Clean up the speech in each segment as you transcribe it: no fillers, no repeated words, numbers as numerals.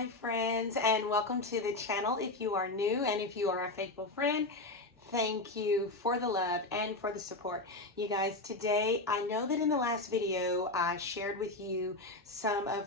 Hi friends, and welcome to the channel. If you are new and if you are a faithful friend, thank you for the love and for the support. You guys, today I know that in the last video I shared with you some of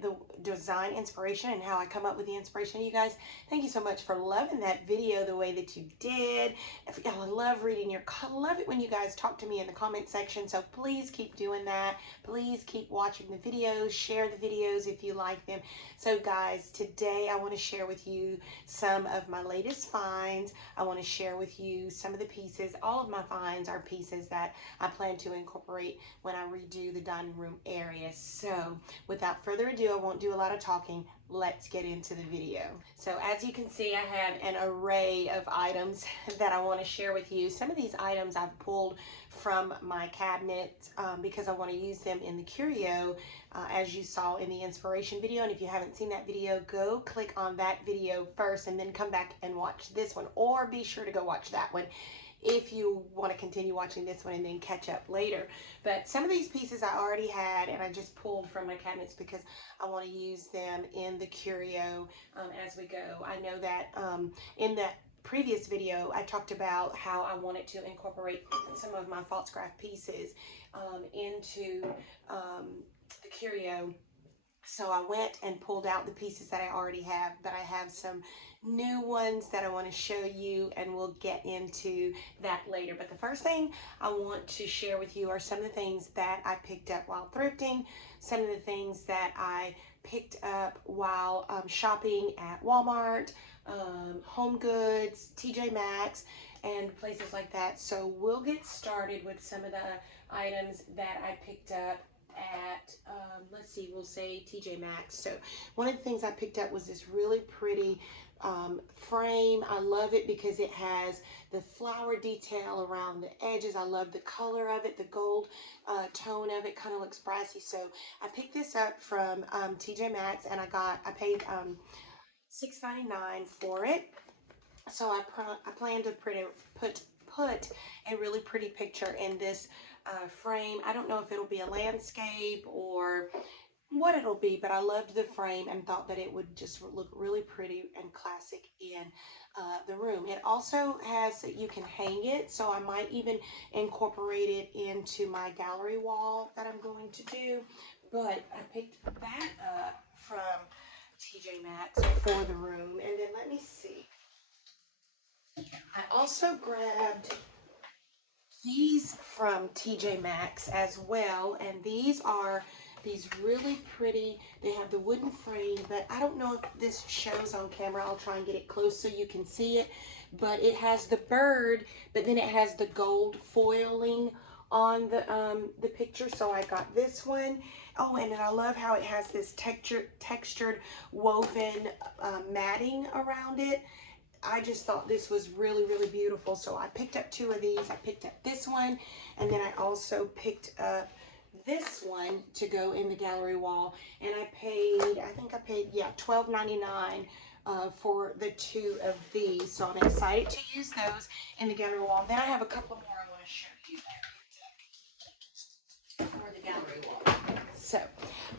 the design inspiration and how I come up with the inspiration. You guys, thank you so much for loving that video the way that you did. I love reading I love it when you guys talk to me in the comment section, so please keep doing that. Please keep watching the videos, share the videos if you like them. So guys, today I want to share with you some of my latest finds. I want to share with you some of the pieces. All of my finds are pieces that I plan to incorporate when I redo the dining room area. So without further ado, I won't do a lot of talking. Let's get into the video. So as you can see, I have an array of items that I want to share with you. Some of these items I've pulled from my cabinet because I want to use them in the curio as you saw in the inspiration video. And if you haven't seen that video, go click on that video first and then come back and watch this one, or be sure to go watch that one if you want to continue watching this one and then catch up later. But some of these pieces I already had and I just pulled from my cabinets because I want to use them in the curio as we go. I know that in that previous video I talked about how I wanted to incorporate some of my Pfaltzgraff pieces into the curio. So I went and pulled out the pieces that I already have, but I have some new ones that I want to show you, and we'll get into that later. But the first thing I want to share with you are some of the things that I picked up while thrifting, some of the things that I picked up while shopping at Walmart, HomeGoods, TJ Maxx, and places like that. So we'll get started with some of the items that I picked up at let's see, we'll say TJ Maxx. So one of the things I picked up was this really pretty frame. I love it because it has the flower detail around the edges. I love the color of it, the gold tone of it, kind of looks brassy. So I picked this up from TJ Maxx, and I paid $6.99 for it. So I plan to put a really pretty picture in this frame. I don't know if it'll be a landscape or what it'll be, but I loved the frame and thought that it would just look really pretty and classic in the room. It also has, you can hang it, so I might even incorporate it into my gallery wall that I'm going to do. But I picked that up from TJ Maxx for the room. And then let me see, I also grabbed these from TJ Maxx as well, and these are these really pretty, they have the wooden frame, but I don't know if this shows on camera. I'll try and get it close so you can see it, but it has the bird, but then it has the gold foiling on the picture. So I got this one. Oh, and then I love how it has this textured woven matting around it. I just thought this was really, really beautiful. So I picked up two of these. I picked up this one, and then I also picked up this one to go in the gallery wall. And I think I paid, yeah, $12.99 for the two of these. So I'm excited to use those in the gallery wall. Then I have a couple more I want to show you that for the gallery wall. So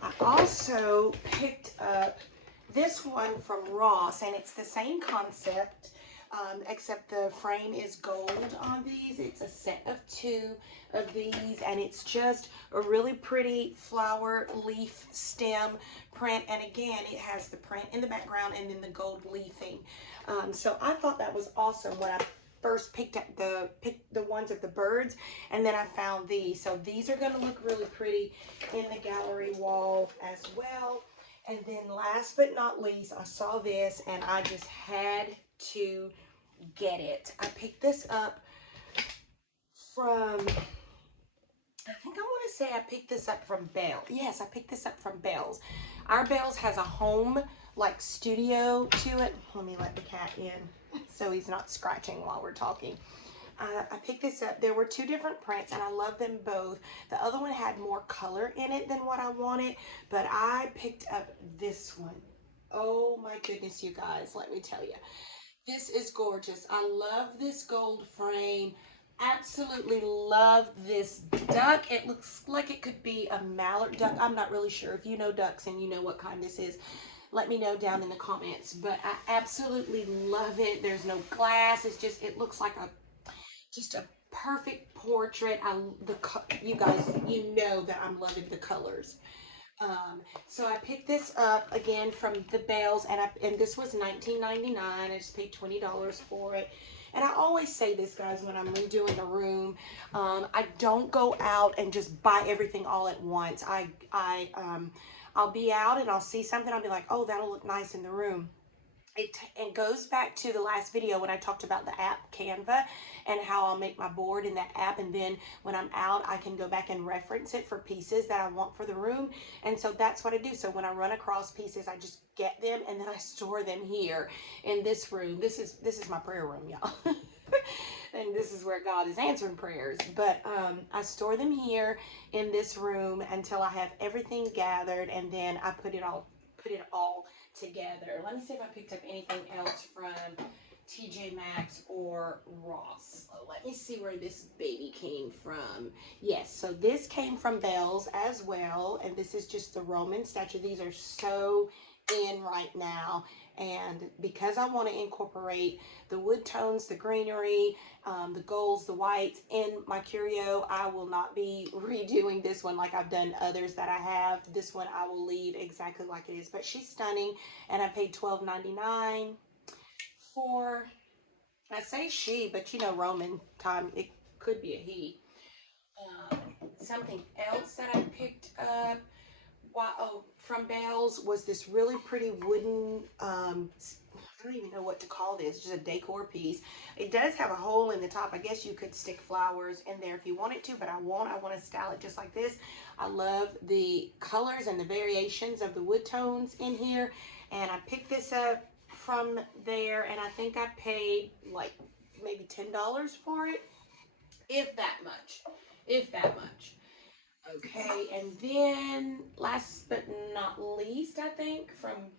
I also picked up this one from Ross, and it's the same concept, except the frame is gold on these. It's a set of two of these, and it's just a really pretty flower leaf stem print. And again, it has the print in the background and then the gold leafing. So I thought that was awesome when I first picked up the ones of the birds, and then I found these. So these are going to look really pretty in the gallery wall as well. And then last but not least, I saw this and I just had to get it. I picked this up from, I think I want to say I picked this up from Bell. Yes, I picked this up from Bell's. Our Bell's has a home like studio to it. Let me let the cat in so he's not scratching while we're talking. I picked this up. There were two different prints and I love them both. The other one had more color in it than what I wanted, but I picked up this one. Oh my goodness, you guys, let me tell you. This is gorgeous. I love this gold frame. Absolutely love this duck. It looks like it could be a mallard duck. I'm not really sure. If you know ducks and you know what kind this is, let me know down in the comments. But I absolutely love it. There's no glass. It's just, it looks like just a perfect portrait. You guys, you know that I'm loving the colors. So I picked this up again from the Bales, and this was $19.99. I just paid $20 for it. And I always say this, guys, when I'm redoing the room, I don't go out and just buy everything all at once. I'll be out and I'll see something. I'll be like, oh, that'll look nice in the room. It goes back to the last video when I talked about the app Canva and how I'll make my board in that app, and then when I'm out I can go back and reference it for pieces that I want for the room. And so that's what I do. So when I run across pieces, I just get them and then I store them here in this room. This is my prayer room, y'all. And this is where God is answering prayers. But I store them here in this room until I have everything gathered, and then I put it all together. Let me see if I picked up anything else from TJ Maxx or Ross. Let me see where this baby came from. Yes, so this came from Belle's as well, and this is just the Roman statue. These are so in right now, and because I want to incorporate the wood tones, the greenery, the golds, the whites in my curio, I will not be redoing this one like I've done others that I have. This one I will leave exactly like it is, but she's stunning, and I paid $12.99 for, I say she, but you know, Roman time, it could be a he. Something else that I picked up, from Belle's, was this really pretty wooden, I don't even know what to call this, just a decor piece. It does have a hole in the top. I guess you could stick flowers in there if you wanted to, but I want to style it just like this. I love the colors and the variations of the wood tones in here, and I picked this up from there, and I think I paid like maybe $10 for it, if that much. Okay, and then last but not least, I think from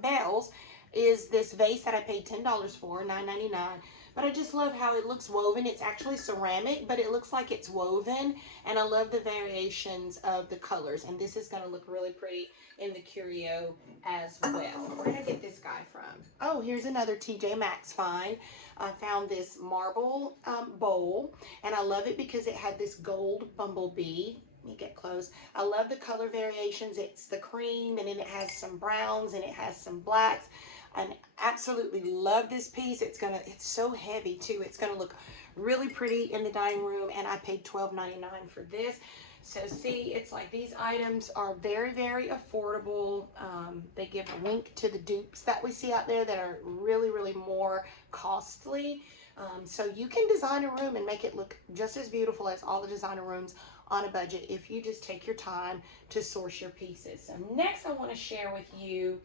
Belle's, is this vase that I paid $10 for, $9.99. But I just love how it looks woven. It's actually ceramic, but it looks like it's woven, and I love the variations of the colors. And this is going to look really pretty in the curio as well. Where did I get this guy from? Oh, here's another TJ Maxx find. I found this marble bowl, and I love it because it had this gold bumblebee. Let me get close. I love the color variations. It's the cream, and then it has some browns, and it has some blacks. And absolutely love this piece. It's so heavy too. It's gonna look really pretty in the dining room, and I paid $12.99 for this. So see, it's like these items are very, very affordable. They give a wink to the dupes that we see out there that are really, really more costly. So you can design a room and make it look just as beautiful as all the designer rooms on a budget if you just take your time to source your pieces. So next I want to share with you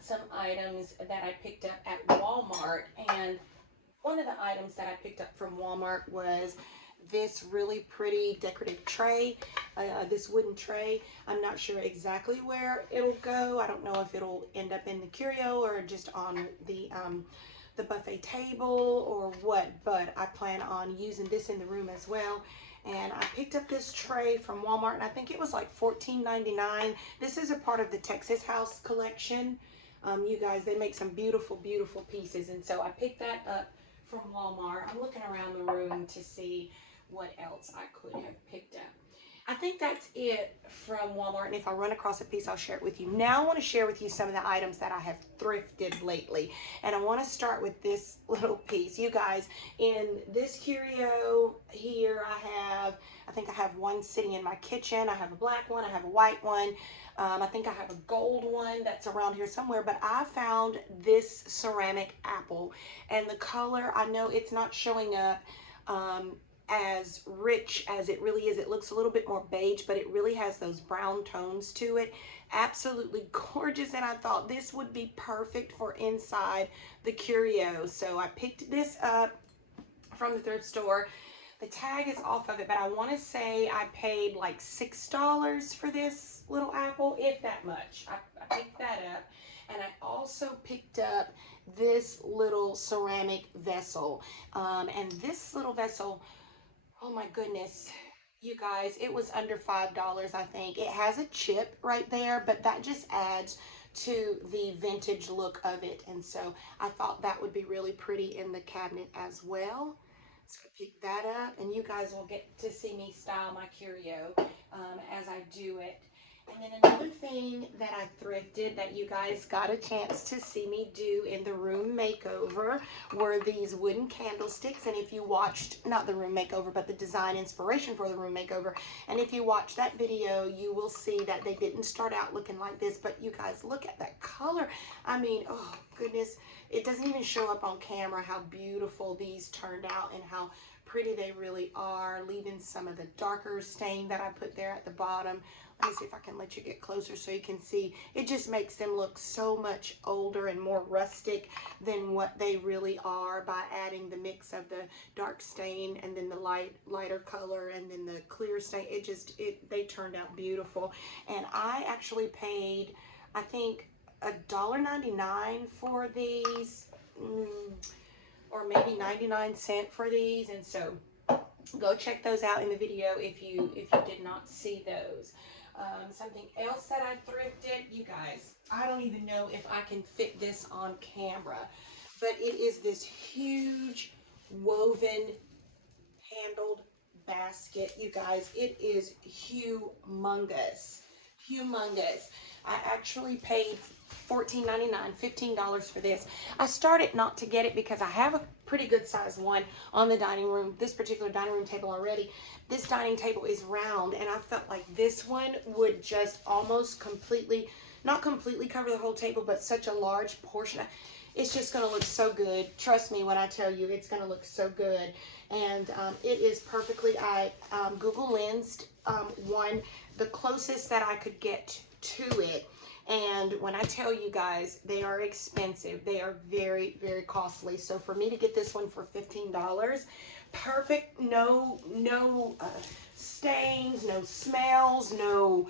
some items that I picked up at Walmart. And one of the items that I picked up from Walmart was this really pretty decorative tray, this wooden tray. I'm not sure exactly where it'll go. I don't know if it'll end up in the curio or just on the buffet table or what, but I plan on using this in the room as well. And I picked up this tray from Walmart, and I think it was like $14.99. This is a part of the Texas House collection. You guys, they make some beautiful, beautiful pieces, and so I picked that up from Walmart. I'm looking around the room to see what else I could have picked up. I think that's it from Walmart, and if I run across a piece, I'll share it with you. Now I want to share with you some of the items that I have thrifted lately, and I want to start with this little piece. You guys, in this curio here, I think I have one sitting in my kitchen. I have a black one, I have a white one. I think I have a gold one that's around here somewhere, but I found this ceramic apple, and the color, I know it's not showing up as rich as it really is. It looks a little bit more beige, but it really has those brown tones to it. Absolutely gorgeous, and I thought this would be perfect for inside the curio. So I picked this up from the thrift store. The tag is off of it, but I want to say I paid like $6 for this little apple, if that much. I picked that up, and I also picked up this little ceramic vessel. And this little vessel, oh my goodness, You guys, it was under $5, I think. It has a chip right there, but that just adds to the vintage look of it. And so I thought that would be really pretty in the cabinet as well. So pick that up, and you guys will get to see me style my curio as I do it. And then another thing that I thrifted that you guys got a chance to see me do in the room makeover were these wooden candlesticks. And if you watched, not the room makeover, but the design inspiration for the room makeover, and if you watch that video, you will see that they didn't start out looking like this, but you guys look at that color. I mean, oh goodness, it doesn't even show up on camera how beautiful these turned out and how pretty they really are, leaving some of the darker stain that I put there at the bottom. Let me see if I can let you get closer so you can see. It just makes them look so much older and more rustic than what they really are by adding the mix of the dark stain and then the lighter color and then the clear stain. They turned out beautiful. And I actually paid, I think, $1.99 for these, or maybe 99 cents for these. And so go check those out in the video if you did not see those. Something else that I thrifted, you guys, I don't even know if I can fit this on camera, but it is this huge woven handled basket, you guys. It is humongous, humongous. I actually paid $14.99, $15 for this. I started not to get it because I have a pretty good size one on the dining room, this particular dining room table already. This dining table is round, and I felt like this one would just almost completely, not completely cover the whole table, but such a large portion. It's just going to look so good. Trust me when I tell you, it's going to look so good. And it is perfectly, I Google Lensed one, the closest that I could get to it. And when I tell you guys, they are expensive. They are very, very costly. So for me to get this one for $15, perfect, no stains, no smells, no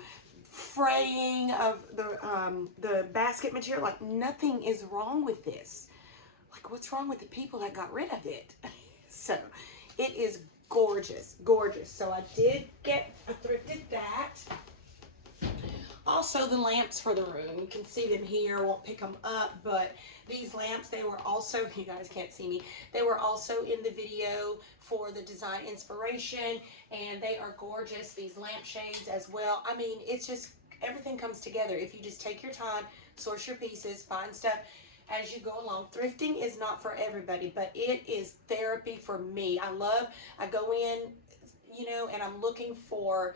fraying of the basket material. Like, nothing is wrong with this. Like, what's wrong with the people that got rid of it? So it is gorgeous, gorgeous. So I thrifted that. Also, the lamps for the room. You can see them here. I won't pick them up, but these lamps, they were also, you guys can't see me, they were also in the video for the design inspiration, and they are gorgeous. These lampshades as well. I mean, it's just, everything comes together if you just take your time, source your pieces, find stuff as you go along. Thrifting is not for everybody, but it is therapy for me. I go in, you know, and I'm looking for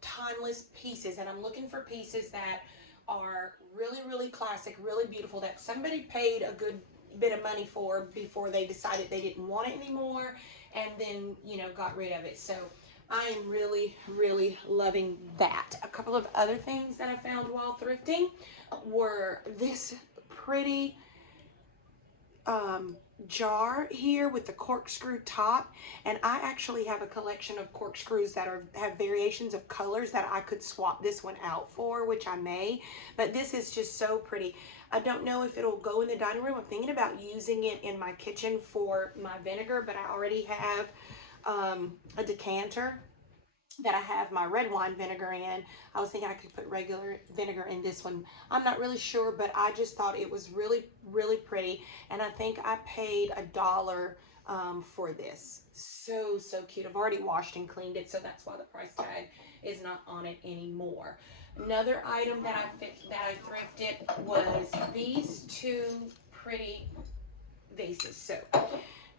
timeless pieces, and I'm looking for pieces that are really, really classic, really beautiful, that somebody paid a good bit of money for before they decided they didn't want it anymore, and then, you know, got rid of it. So I am really, really loving that. A couple of other things that I found while thrifting were this pretty jar here with the corkscrew top, and I actually have a collection of corkscrews that have variations of colors that I could swap this one out for, which I may, but this is just so pretty. I don't know if it'll go in the dining room. I'm thinking about using it in my kitchen for my vinegar, but I already have a decanter that I have my red wine vinegar in. I was thinking I could put regular vinegar in this one. I'm not really sure, but I just thought it was really, really pretty. And I think I paid $1 for this. So, so cute. I've already washed and cleaned it, so that's why the price tag is not on it anymore. Another item that I thrifted was these two pretty vases. So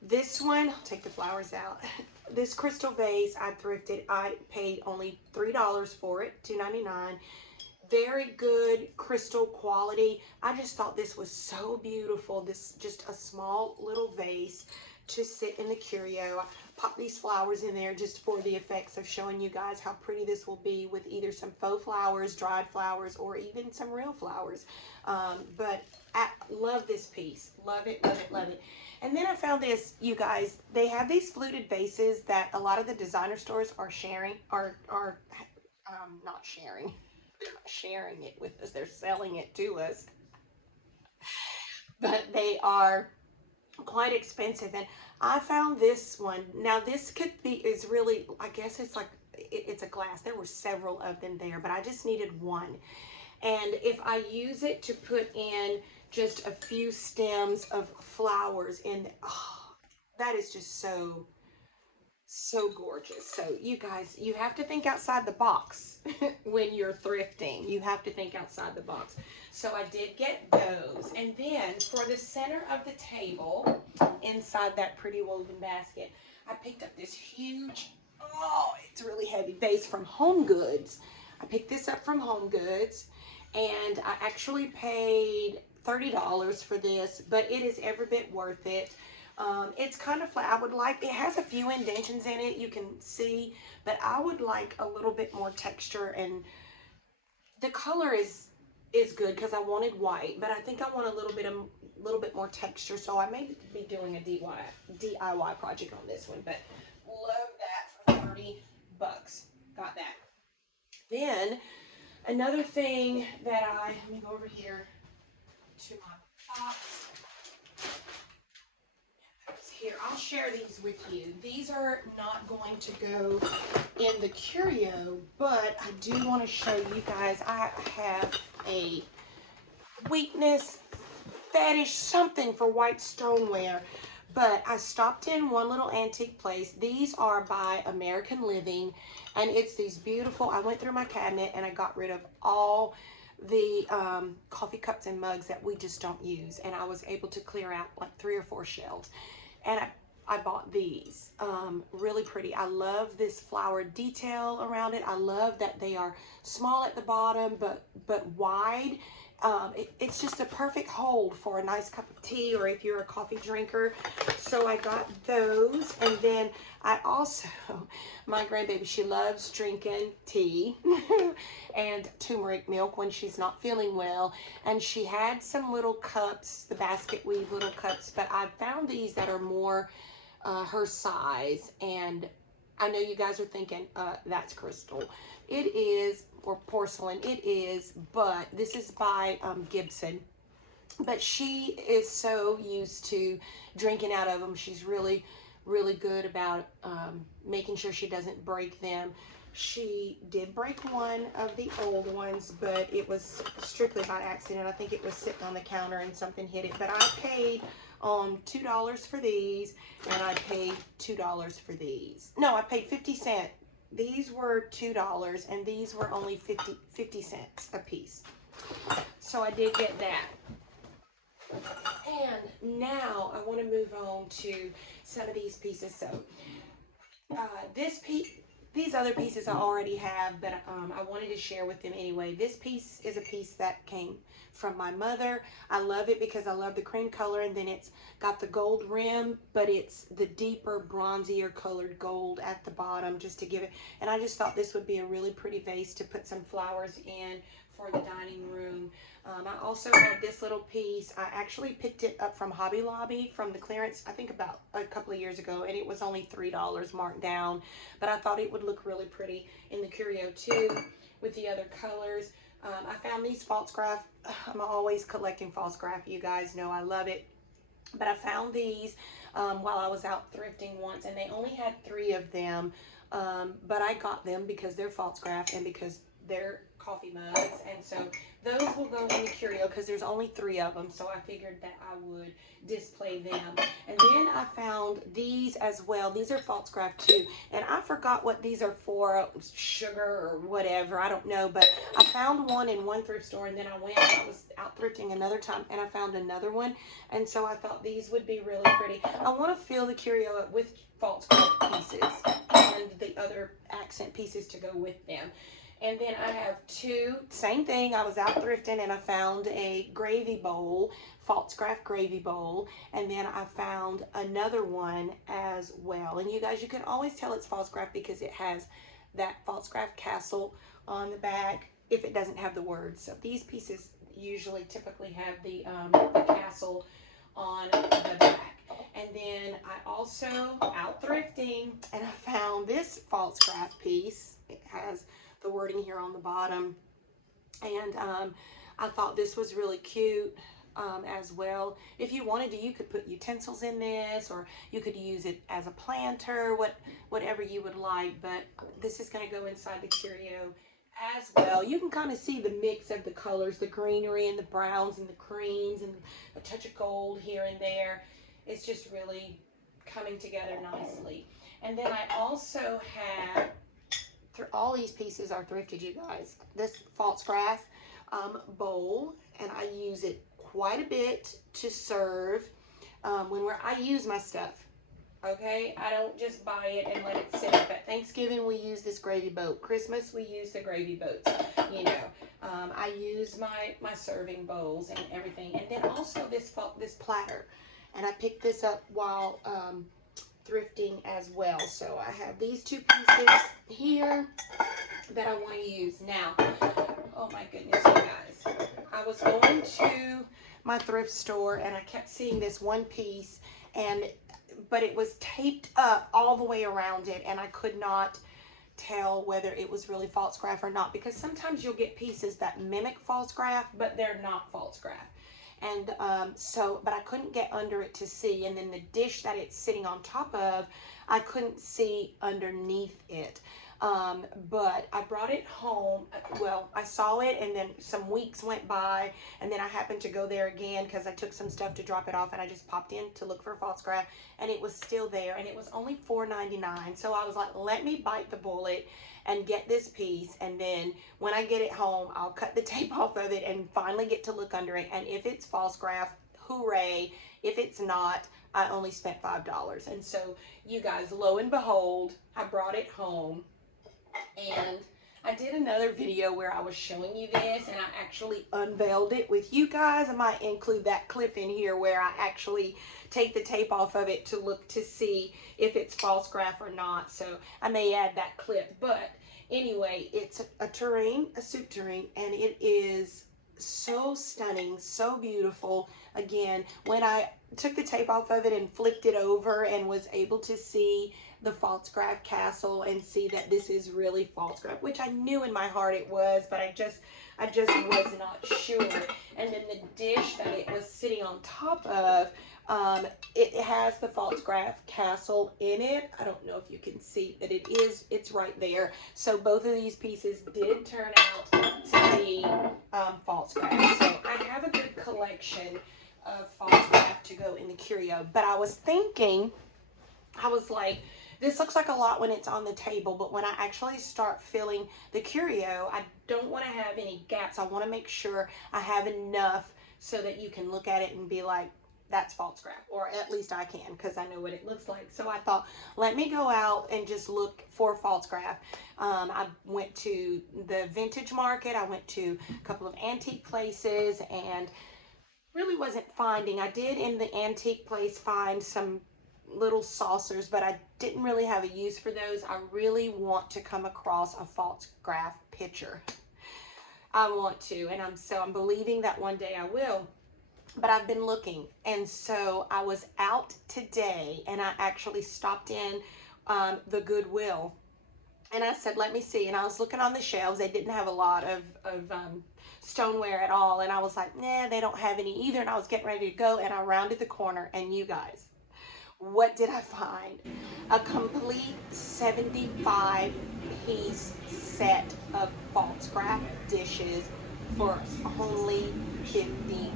this one, I'll take the flowers out. This crystal vase I thrifted. I paid only $3 for it, $2.99. Very good crystal quality. I just thought this was so beautiful. This just a small little vase to sit in the curio. I popped these flowers in there just for the effects of showing you guys how pretty this will be with either some faux flowers, dried flowers, or even some real flowers. But I love this piece. Love it, love it, love it. And then I found this, you guys. They have these fluted vases that a lot of the designer stores are not sharing. They're not sharing it with us. They're selling it to us. But they are quite expensive, and I found this one. Now this is really, I guess it's like it's a glass. There were several of them there, but I just needed one. And if I use it to put in just a few stems of flowers in, oh, that is just so, so gorgeous. So you guys, you have to think outside the box when you're thrifting. You have to think outside the box. So I did get those. And then for the center of the table, inside that pretty woven basket, I picked up this huge, oh, it's really heavy vase from HomeGoods. I picked this up from HomeGoods, and I actually paid $30 for this, but it is every bit worth it. It's kind of flat. I would like, it has a few indentions in it, you can see, but I would like a little bit more texture, and the color is good because I wanted white, but I think I want a little bit more texture, so I may be doing a DIY project on this one, but love that for 30 bucks. Got that. Then another thing that let me go over here to my box. Here, I'll share these with you. These are not going to go in the curio, but I do want to show you guys. I have a weakness, fetish, something for white stoneware, but I stopped in one little antique place. These are by American Living, and it's these beautiful, I went through my cabinet and I got rid of all the coffee cups and mugs that we just don't use, and I was able to clear out like 3 or 4 shelves. And I bought these, really pretty. I love this flower detail around it. I love that they are small at the bottom, but wide. It's just a perfect hold for a nice cup of tea, or if you're a coffee drinker. So I got those. And then I also, my grandbaby, she loves drinking tea and turmeric milk when she's not feeling well. And she had some little cups, the basket weave little cups, but I found these that are more her size. And I know you guys are thinking, that's crystal. It is, or porcelain, it is, but this is by Gibson. But she is so used to drinking out of them. She's really good about making sure she doesn't break them. She did break one of the old ones, but it was strictly by accident. I think it was sitting on the counter and something hit it. But I paid $2 for these, and I paid $2 for these. No, I paid 50 cents. These were $2, and these were only 50 cents a piece. So I did get that. And now I want to move on to some of these pieces. So these other pieces I already have, but I wanted to share with them anyway. This piece is a piece that came from my mother. I love it because I love the cream color, and then it's got the gold rim, but it's the deeper bronzier colored gold at the bottom, just to give it. And I just thought this would be a really pretty vase to put some flowers in for the dining room. I also had this little piece. I actually picked it up from Hobby Lobby from the clearance, I think about a couple of years ago, and it was only $3 marked down. But I thought it would look really pretty in the curio too with the other colors. I found these Pfaltzgraff. I'm always collecting Pfaltzgraff. You guys know I love it. But I found these while I was out thrifting once, and they only had 3 of them. But I got them because they're Pfaltzgraff and because they're coffee mugs, and so those will go in the curio because there's only 3 of them, so I figured that I would display them. And then I found these as well. These are Pfaltzgraff too, and I forgot what these are for, sugar or whatever, I don't know, but I found one in one thrift store, and then I was out thrifting another time and I found another one, and so I thought these would be really pretty. I want to fill the curio up with Pfaltzgraff pieces and the other accent pieces to go with them. And then I have 2, same thing, I was out thrifting and I found a gravy bowl, Pfaltzgraff gravy bowl, and then I found another one as well. And you guys, you can always tell it's Pfaltzgraff because it has that Pfaltzgraff castle on the back if it doesn't have the words. So these pieces usually typically have the castle on the back. And then I also, out thrifting, and I found this Pfaltzgraff piece. It has the wording here on the bottom, and I thought this was really cute. as well. If you wanted to, you could put utensils in this, or you could use it as a planter, whatever you would like. But this is going to go inside the curio as well. You can kind of see the mix of the colors, the greenery and the browns and the creams and a touch of gold here and there. It's just really coming together nicely. And then I also have, all these pieces are thrifted, you guys. This Pfaltzgraff bowl, and I use it quite a bit to serve I use my stuff. Okay, I don't just buy it and let it sit up. At Thanksgiving, we use this gravy boat. Christmas, we use the gravy boats. You know, I use my serving bowls and everything. And then also this platter. And I picked this up while thrifting as well. So I have these two pieces here that I want to use. Now, oh my goodness, you guys. I was going to my thrift store and I kept seeing this one piece, but it was taped up all the way around it, and I could not tell whether it was really Pfaltzgraff or not, because sometimes you'll get pieces that mimic Pfaltzgraff, but they're not Pfaltzgraff. And but I couldn't get under it to see. And then the dish that it's sitting on top of, I couldn't see underneath it. But I brought it home. Well, I saw it, and then some weeks went by, and then I happened to go there again because I took some stuff to drop it off, and I just popped in to look for Pfaltzgraff, and it was still there, and it was only $4.99. So I was like, let me bite the bullet and get this piece, and then when I get it home, I'll cut the tape off of it and finally get to look under it. And if it's Pfaltzgraff, hooray. If it's not, I only spent $5. And so, you guys, lo and behold, I brought it home. And I did another video where I was showing you this, and I actually unveiled it with you guys. I might include that clip in here where I actually take the tape off of it to look to see if it's Pfaltzgraff or not. So I may add that clip. But anyway, it's a soup tureen, and it is so stunning, so beautiful. Again, when I took the tape off of it and flipped it over and was able to see the Pfaltzgraff castle and see that this is really Pfaltzgraff, which I knew in my heart it was, but I just was not sure. And then the dish that it was sitting on top of, it has the Pfaltzgraff castle in it. I don't know if you can see that it's right there. So both of these pieces did turn out to be Pfaltzgraff. So I have a good collection of Pfaltzgraff to go in the curio. But I was thinking, I was like, this looks like a lot when it's on the table, but when I actually start filling the curio, I don't want to have any gaps. I want to make sure I have enough so that you can look at it and be like, that's Pfaltzgraff, or at least I can, because I know what it looks like. So I thought, let me go out and just look for Pfaltzgraff. I went to the vintage market. I went to a couple of antique places and really wasn't finding. I did in the antique place find some little saucers, but I didn't really have a use for those. I really want to come across a Pfaltzgraff pitcher. I want to, and I'm believing that one day I will. But I've been looking, and so I was out today, and I actually stopped in the Goodwill, and I said, let me see. And I was looking on the shelves. They didn't have a lot of stoneware at all, and I was like, nah, they don't have any either. And I was getting ready to go, and I rounded the corner, and you guys, what did I find? A complete 75-piece set of Pfaltzgraff dishes for only $50.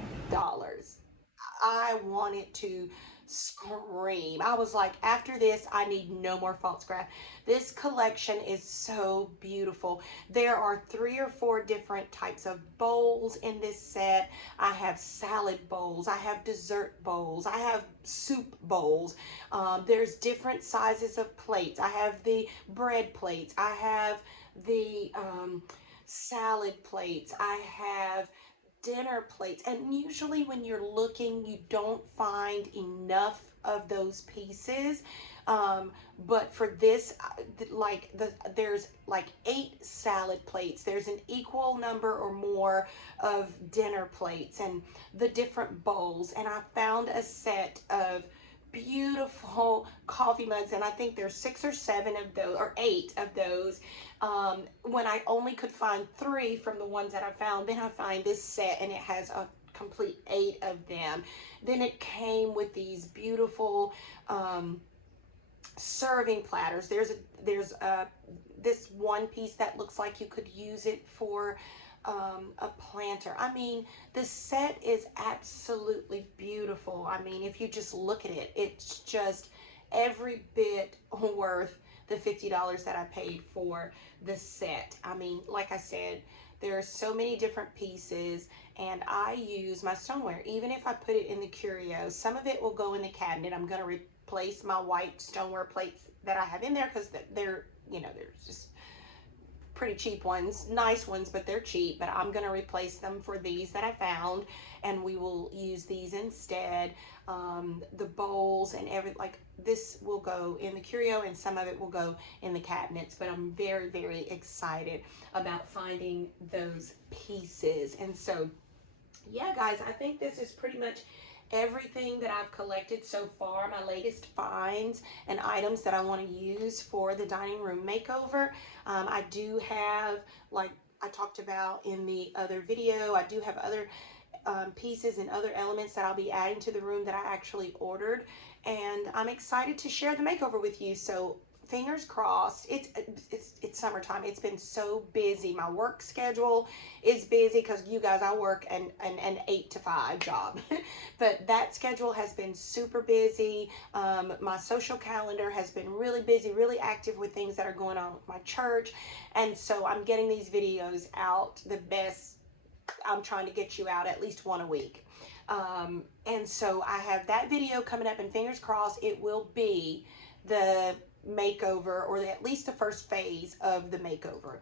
I wanted to scream. I was like, after this, I need no more Pfaltzgraff. This collection is so beautiful. There are 3 or 4 different types of bowls in this set. I have salad bowls. I have dessert bowls. I have soup bowls. There's different sizes of plates. I have the bread plates. I have the salad plates. I have dinner plates, and usually when you're looking, you don't find enough of those pieces, but for this, there's like 8 salad plates. There's an equal number or more of dinner plates and the different bowls, and I found a set of beautiful coffee mugs, and I think there's 6 or 7 of those, or 8 of those, when I only could find 3 from the ones that I found. Then I find this set, and it has a complete 8 of them. Then it came with these beautiful serving platters. There's this one piece that looks like you could use it for a planter. I mean, the set is absolutely beautiful. I mean, if you just look at it, it's just every bit worth the $50 that I paid for the set. I mean, like I said, there are so many different pieces, and I use my stoneware. Even if I put it in the curio, some of it will go in the cabinet. I'm going to replace my white stoneware plates that I have in there because they're, you know, they're just pretty cheap ones, nice ones, but they're cheap. But I'm going to replace them for these that I found, and we will use these instead. The bowls and this will go in the curio, and some of it will go in the cabinets. But I'm very, very excited about finding those pieces. And so, yeah, guys, I think this is pretty much everything that I've collected so far, my latest finds and items that I want to use for the dining room makeover. I do have, like I talked about in the other video, I do have other pieces and other elements that I'll be adding to the room that I actually ordered, and I'm excited to share the makeover with you. So fingers crossed. It's summertime. It's been so busy. My work schedule is busy because, you guys, I work an 8 to 5 job. But that schedule has been super busy. My social calendar has been really busy, really active with things that are going on with my church. And so I'm getting these videos out the best. I'm trying to get you out at least one a week. And so I have that video coming up, and fingers crossed it will be the makeover, or at least the first phase of the makeover.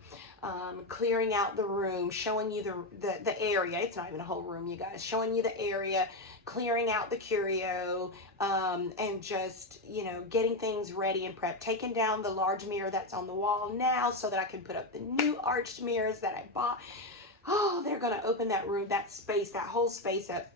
Clearing out the room, showing you the area. It's not even a whole room, you guys. Showing you the area, clearing out the curio, and just, you know, getting things ready and prepped. Taking down the large mirror that's on the wall now so that I can put up the new arched mirrors that I bought. Oh, they're going to open that room, that space, that whole space up.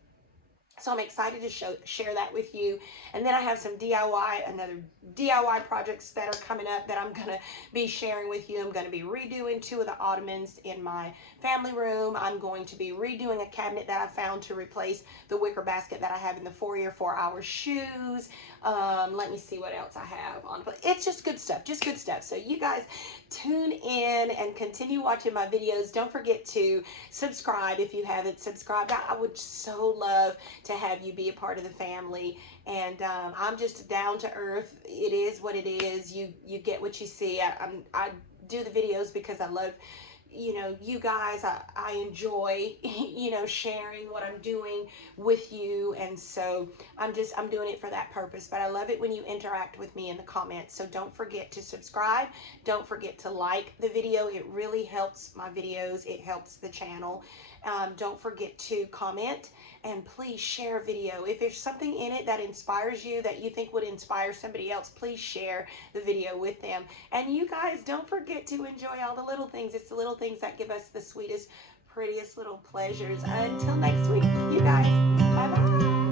So I'm excited to share that with you. And then I have some another DIY projects that are coming up that I'm going to be sharing with you. I'm going to be redoing 2 of the ottomans in my family room. I'm going to be redoing a cabinet that I found to replace the wicker basket that I have in the foyer for our shoes. Let me see what else I have on. It's just good stuff, just good stuff. So you guys tune in and continue watching my videos. Don't forget to subscribe if you haven't subscribed. I would so love to have you be a part of the family. And I'm just down to earth. It is what it is. You get what you see. I do the videos because I love, you know, you guys. I enjoy, you know, sharing what I'm doing with you, and so I'm doing it for that purpose. But I love it when you interact with me in the comments. So don't forget to subscribe. Don't forget to like the video. It really helps my videos. It helps the channel. Don't forget to comment, and please share a video. If there's something in it that inspires you, that you think would inspire somebody else, please share the video with them. And you guys, don't forget to enjoy all the little things. It's the little things that give us the sweetest, prettiest little pleasures. Until next week, you guys, bye-bye.